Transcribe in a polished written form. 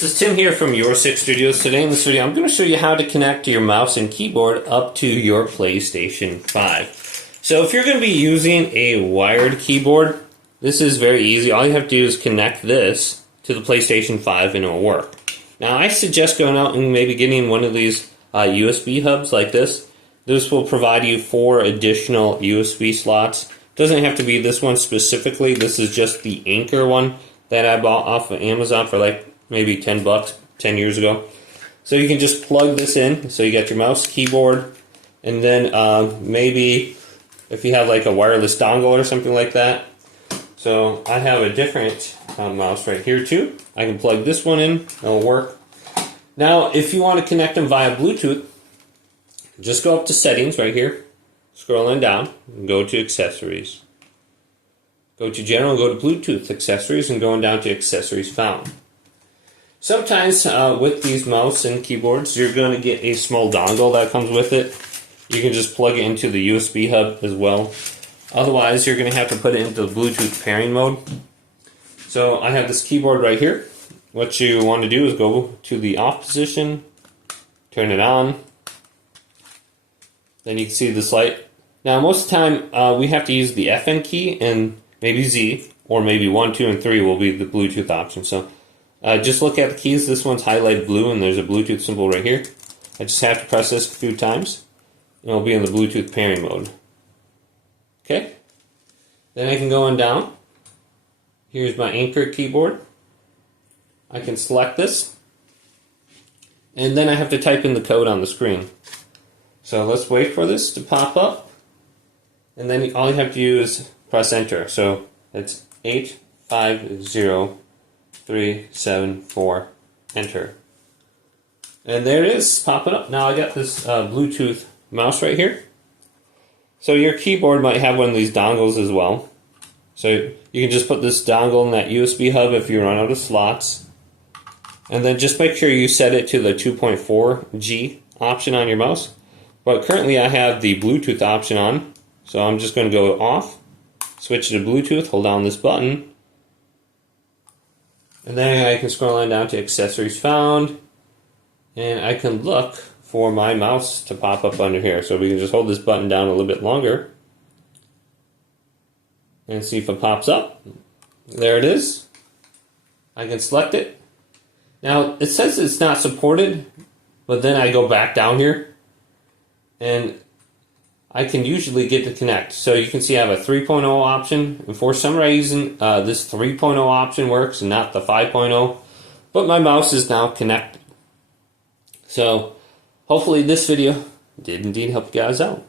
This is Tim here from Your Six Studios. Today in this video I'm going to show you how to connect your mouse and keyboard up to your PlayStation 5. So if you're going to be using a wired keyboard, this is very easy. All you have to do is connect this to the PlayStation 5 and it will work. Now I suggest going out and maybe getting one of these USB hubs like this. This will provide you 4 additional USB slots. Doesn't have to be this one specifically. This is just the Anchor one that I bought off of Amazon for like maybe 10 bucks 10 years ago. So you can just plug this in. So you got your mouse, keyboard, and then maybe if you have like a wireless dongle or something like that. So I have a different mouse right here too. I can plug this one in, it'll work. Now if you want to connect them via Bluetooth, just go up to settings right here, scrolling down, and go to accessories. Go to general, go to Bluetooth accessories, and going down to accessories found. Sometimes with these mouse and keyboards, you're going to get a small dongle that comes with it. You can just plug it into the USB hub as well. Otherwise, you're going to have to put it into the Bluetooth pairing mode. So I have this keyboard right here. What you want to do is go to the off position, turn it on. Then you can see this light. Now most of the time we have to use the FN key and maybe Z, or maybe 1, 2, and 3 will be the Bluetooth option. So just look at the keys. This one's highlighted blue and there's a Bluetooth symbol right here. I just have to press this a few times and it'll be in the Bluetooth pairing mode. Okay, then I can go on down. Here's my Anchor keyboard. I can select this and then I have to type in the code on the screen. So let's wait for this to pop up, and then all you have to do is press enter. So it's 850374, enter. And there it is, popping up. Now I got this Bluetooth mouse right here. So your keyboard might have one of these dongles as well. So you can just put this dongle in that USB hub if you run out of slots. And then just make sure you set it to the 2.4G option on your mouse. But currently I have the Bluetooth option on. So I'm just going to go off, switch to Bluetooth, hold down this button. And then I can scroll on down to accessories found. And I can look for my mouse to pop up under here. So we can just hold this button down a little bit longer and see if it pops up. There it is. I can select it. Now it says it's not supported, but then I go back down here and I can usually get to connect. So you can see I have a 3.0 option, and for some reason this 3.0 option works and not the 5.0, but my mouse is now connected. So hopefully this video did indeed help you guys out.